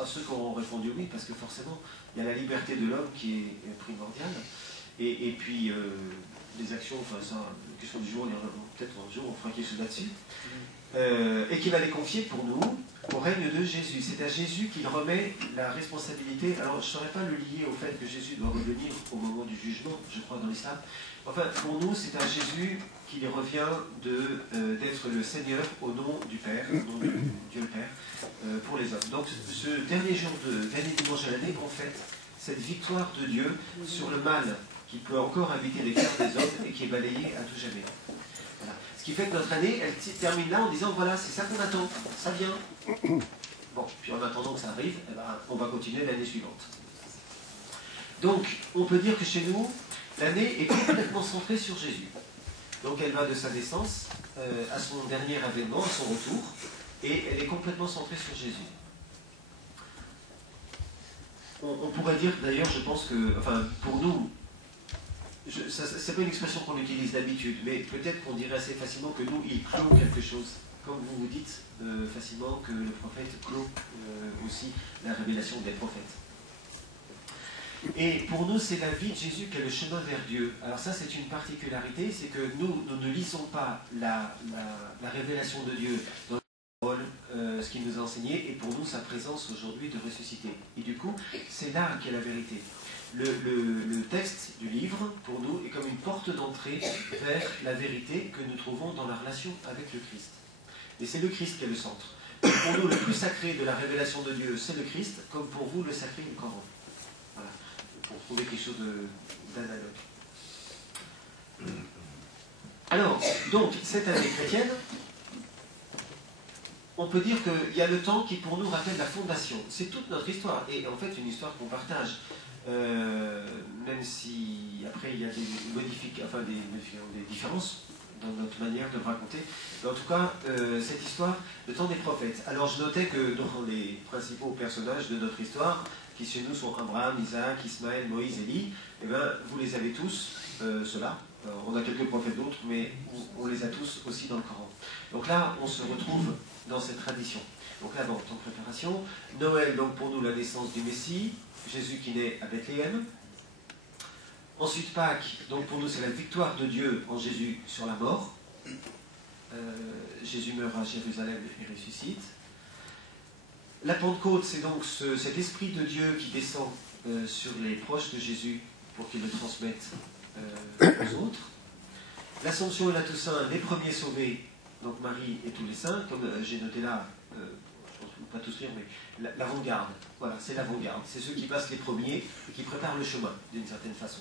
sera ceux qui auront répondu oui, parce que forcément, il y a la liberté de l'homme qui est primordiale. Et puis, les actions, enfin ça, la question du jour, peut-être un jour on fera quelque chose là-dessus. Et qu'il va les confier pour nous au règne de Jésus. C'est à Jésus qu'il remet la responsabilité. Alors, je ne saurais pas le lier au fait que Jésus doit revenir au moment du jugement, je crois, dans l'islam. Enfin, pour nous, c'est à Jésus qu'il revient d'être le Seigneur au nom du Père, au nom de Dieu le Père, pour les hommes. Donc, ce dernier dimanche à l'année, en fait, cette victoire de Dieu sur le mal qui peut encore habiter les cœurs des hommes et qui est balayé à tout jamais. Voilà. Ce qui fait que notre année, elle termine là en disant, voilà, c'est ça qu'on attend, ça vient. Bon, puis en attendant que ça arrive, eh ben, on va continuer l'année suivante. Donc, on peut dire que chez nous, l'année est complètement centrée sur Jésus. Donc, elle va de sa naissance à son dernier avènement, à son retour, et elle est complètement centrée sur Jésus. On pourrait dire, d'ailleurs, je pense que, enfin, pour nous, c'est pas une expression qu'on utilise d'habitude, mais peut-être qu'on dirait assez facilement que nous, il clôt quelque chose. Comme vous vous dites facilement que le prophète clôt aussi la révélation des prophètes. Et pour nous, c'est la vie de Jésus qui est le chemin vers Dieu. Alors ça, c'est une particularité, c'est que nous ne lisons pas la révélation de Dieu dans la parole, ce qu'il nous a enseigné, et pour nous, sa présence aujourd'hui de ressusciter. Et du coup, c'est là qu'est la vérité. Le texte du livre, pour nous, est comme une porte d'entrée vers la vérité que nous trouvons dans la relation avec le Christ. Et c'est le Christ qui est le centre. Pour nous, le plus sacré de la révélation de Dieu, c'est le Christ, comme pour vous, le sacré du Coran. Voilà, pour trouver quelque chose d'analogue. Alors, donc, cette année chrétienne, on peut dire qu'il y a le temps qui, pour nous, rappelle la fondation. C'est toute notre histoire, et en fait, une histoire qu'on partage. Même si après il y a des différences dans notre manière de raconter. Mais en tout cas, cette histoire, le temps des prophètes. Alors je notais que dans les principaux personnages de notre histoire, qui chez nous sont Abraham, Isaac, Ismaël, Moïse, Élie, eh bien, vous les avez tous, ceux-là. On a quelques prophètes d'autres, mais on les a tous aussi dans le Coran. Donc là, on se retrouve dans cette tradition. Donc là, en tant que préparation, Noël, donc pour nous, la naissance du Messie, Jésus qui naît à Bethléem. Ensuite Pâques, donc pour nous c'est la victoire de Dieu en Jésus sur la mort. Jésus meurt à Jérusalem et ressuscite. La Pentecôte, c'est donc cet esprit de Dieu qui descend sur les proches de Jésus pour qu'ils le transmettent aux autres. L'Assomption et la Toussaint, les premiers sauvés, donc Marie et tous les saints, comme j'ai noté là, je ne peux pas tous lire, mais l'avant-garde. Voilà, c'est l'avant-garde. C'est ceux qui passent les premiers et qui préparent le chemin, d'une certaine façon.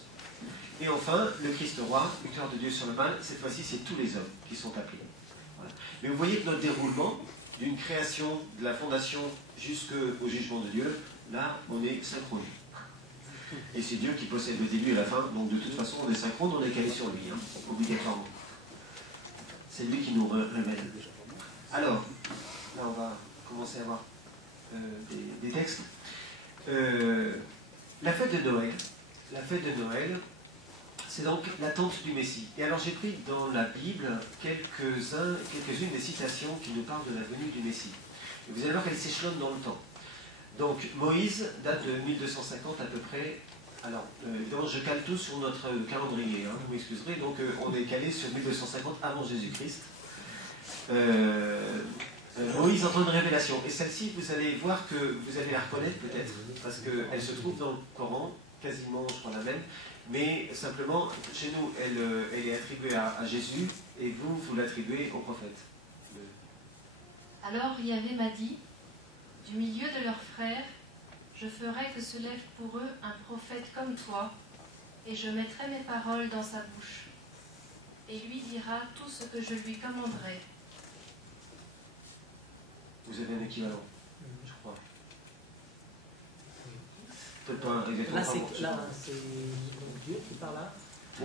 Et enfin, le Christ roi, victoire de Dieu sur le mal, cette fois-ci, c'est tous les hommes qui sont appelés. Voilà. Mais vous voyez que notre déroulement, d'une création, de la fondation jusqu'au jugement de Dieu, là, on est synchrone. Et c'est Dieu qui possède le début et la fin, donc de toute façon, on est synchrone, on est calé sur lui, obligatoirement. C'est lui qui nous révèle. Alors, là, on va commencer à voir des textes. La fête de Noël. La fête de Noël, c'est donc l'attente du Messie. Et alors j'ai pris dans la Bible quelques-unes des citations qui nous parlent de la venue du Messie. Et vous allez voir qu'elles s'échelonnent dans le temps. Donc Moïse date de 1250 à peu près. Alors, évidemment, je cale tout sur notre calendrier, hein, vous m'excuserez. Donc on est calé sur 1250 avant Jésus-Christ. Moïse entend une révélation. Et celle-ci, vous allez voir que vous allez la reconnaître peut-être, parce qu'elle se trouve dans le Coran, quasiment, je crois, la même. Mais simplement, chez nous, elle est attribuée à Jésus, et vous l'attribuez au prophète. Alors Yahvé m'a dit, du milieu de leurs frères, je ferai que se lève pour eux un prophète comme toi, et je mettrai mes paroles dans sa bouche, et lui dira tout ce que je lui commanderai. Vous avez un équivalent, je crois. Peut-être pas exactement. Là, c'est Dieu qui parle là.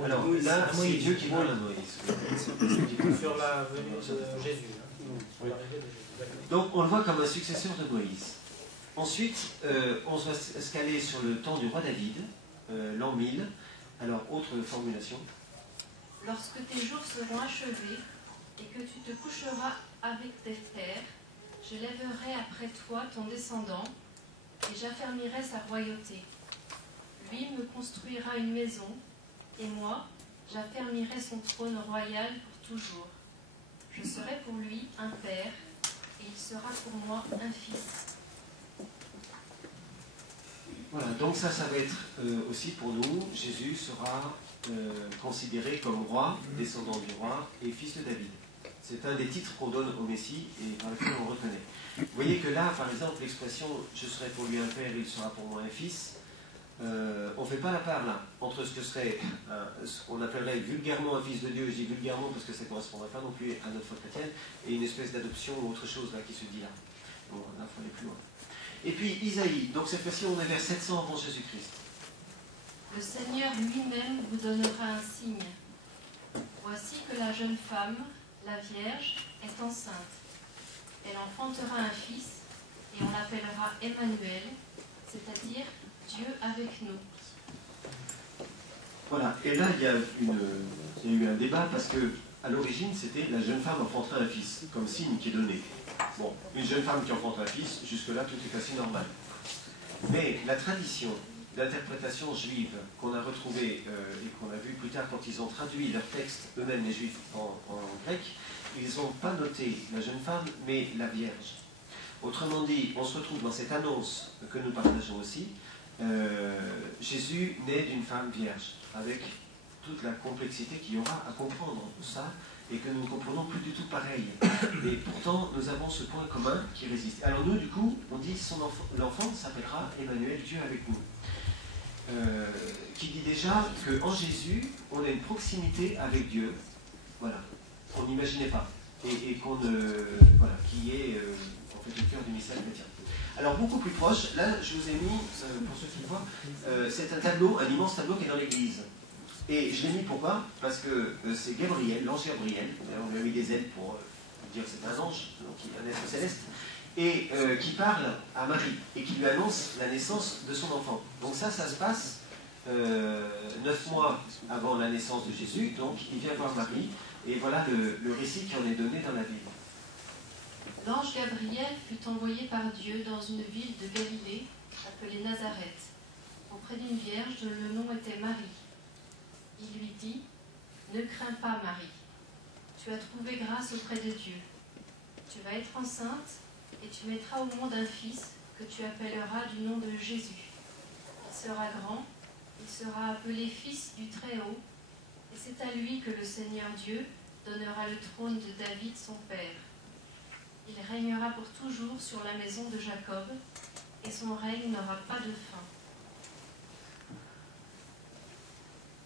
Alors là, c'est Dieu qui parle à Moïse. Sur la venue de Jésus. Donc on le voit comme un successeur de Moïse. Ensuite, on va se caler sur le temps du roi David, l'an 1000. Alors, autre formulation. Lorsque tes jours seront achevés et que tu te coucheras avec tes frères, je lèverai après toi ton descendant, et j'affermirai sa royauté. Lui me construira une maison, et moi, j'affermirai son trône royal pour toujours. Je serai pour lui un père, et il sera pour moi un fils. Voilà, donc ça va être aussi pour nous, Jésus sera considéré comme roi, descendant du roi et fils de David. C'est un des titres qu'on donne au Messie et par lequel on reconnaît. Vous voyez que là, par exemple, l'expression « je serai pour lui un père et il sera pour moi un fils », on ne fait pas la part là, entre ce que serait ce qu'on appellerait vulgairement un fils de Dieu, je dis vulgairement parce que ça ne correspondrait pas non plus à notre foi chrétienne, et une espèce d'adoption ou autre chose là qui se dit là. Bon, là, il faut aller plus loin. Et puis Isaïe, donc cette fois-ci on est vers 700 avant Jésus-Christ. Le Seigneur lui-même vous donnera un signe. Voici que la jeune femme, la Vierge, est enceinte. Elle enfantera un fils, et on l'appellera Emmanuel, c'est-à-dire Dieu avec nous. Voilà, et là il y a eu un débat parce que à l'origine c'était la jeune femme enfantera un fils, comme signe qui est donné. Bon, une jeune femme qui enfante un fils, jusque-là tout est assez normal. Mais la tradition d'interprétation juive qu'on a retrouvée et qu'on a vu plus tard quand ils ont traduit leur texte, eux-mêmes les juifs en grec, ils n'ont pas noté la jeune femme, mais la Vierge. Autrement dit, on se retrouve dans cette annonce que nous partageons aussi, Jésus naît d'une femme vierge, avec toute la complexité qu'il y aura à comprendre ça, et que nous ne comprenons plus du tout pareil. Et pourtant, nous avons ce point commun qui résiste. Alors nous, du coup, on dit l'enfant s'appellera Emmanuel, Dieu avec nous. Qui dit déjà qu'en Jésus, on a une proximité avec Dieu, voilà, qu'on n'imaginait pas, et qu'on voilà, qui est en fait le cœur du message chrétien. Alors beaucoup plus proche, là je vous ai mis, pour ceux qui le voient, c'est un tableau, un immense tableau qui est dans l'église. Et je l'ai mis pourquoi? Parce que c'est Gabriel, l'ange Gabriel, on lui a mis des ailes pour dire que c'est un ange, donc il est un être céleste, et qui parle à Marie, et qui lui annonce la naissance de son enfant. Donc ça se passe 9 mois avant la naissance de Jésus, donc il vient voir Marie, et voilà le récit qui en est donné dans la Bible. L'ange Gabriel fut envoyé par Dieu dans une ville de Galilée, appelée Nazareth, auprès d'une vierge dont le nom était Marie. Il lui dit, « Ne crains pas, Marie, tu as trouvé grâce auprès de Dieu. Tu vas être enceinte et tu mettras au monde un fils que tu appelleras du nom de Jésus. Il sera grand, il sera appelé Fils du Très-Haut, et c'est à lui que le Seigneur Dieu donnera le trône de David son père. Il régnera pour toujours sur la maison de Jacob, et son règne n'aura pas de fin. »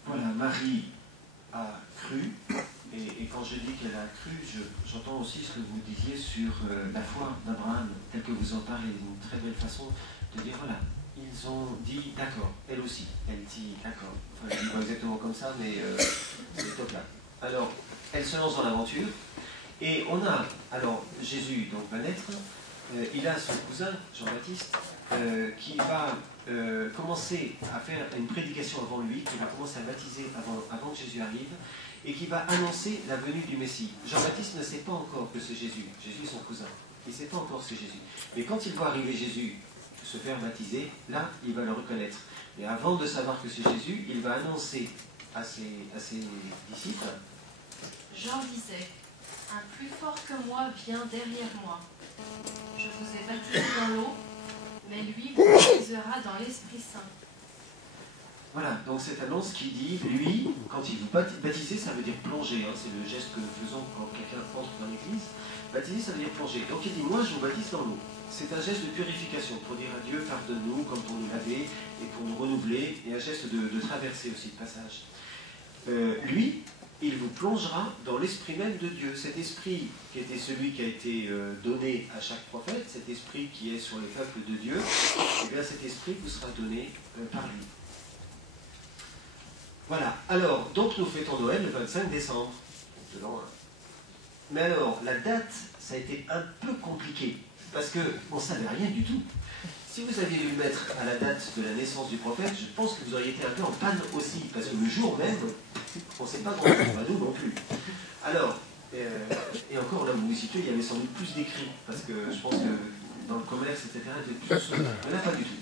Voilà, Marie a cru, et quand je dis qu'elle a cru, j'entends aussi ce que vous disiez sur la foi d'Abraham, tel que vous en parlez, d'une très belle façon de dire, voilà, ils ont dit d'accord, elle aussi, elle dit d'accord, enfin je ne dis pas exactement comme ça, mais c'est top là. Alors, elle se lance dans l'aventure, et on a, alors Jésus donc va naître, il a son cousin, Jean-Baptiste, qui va commencer à faire une prédication avant lui, qui va commencer à baptiser avant que Jésus arrive, et qui va annoncer la venue du Messie. Jean-Baptiste ne sait pas encore que c'est Jésus. Jésus est son cousin. Il ne sait pas encore que c'est Jésus. Mais quand il voit arriver Jésus se faire baptiser, là, il va le reconnaître. Et avant de savoir que c'est Jésus, il va annoncer à ses disciples. Jean disait, « Un plus fort que moi vient derrière moi. Je vous ai baptisé dans l'eau, mais lui vous baptisera dans l'Esprit Saint. » Voilà, donc cette annonce qui dit, lui, quand il vous baptiser, ça veut dire plonger, hein, c'est le geste que nous faisons quand quelqu'un entre dans l'église. Baptiser, ça veut dire plonger. Donc il dit, moi je vous baptise dans l'eau. C'est un geste de purification, pour dire à Dieu, pardonne-nous, comme pour nous laver, et pour nous renouveler, et un geste de traversée aussi, de passage. Lui, il vous plongera dans l'esprit même de Dieu. Cet esprit qui était celui qui a été donné à chaque prophète, cet esprit qui est sur les peuples de Dieu, et bien cet esprit vous sera donné par lui. Voilà, alors, donc nous fêtons Noël le 25 décembre. Mais alors, la date, ça a été un peu compliqué, parce qu'on ne savait rien du tout. Si vous aviez dû le mettre à la date de la naissance du prophète, je pense que vous auriez été un peu en panne aussi, parce que le jour même, on ne sait pas grand-chose, pas nous non plus. Alors, et encore là où vous vous situez, il y avait sans doute plus d'écrits, parce que je pense que dans le commerce, etc. Il n'y en a pas du tout.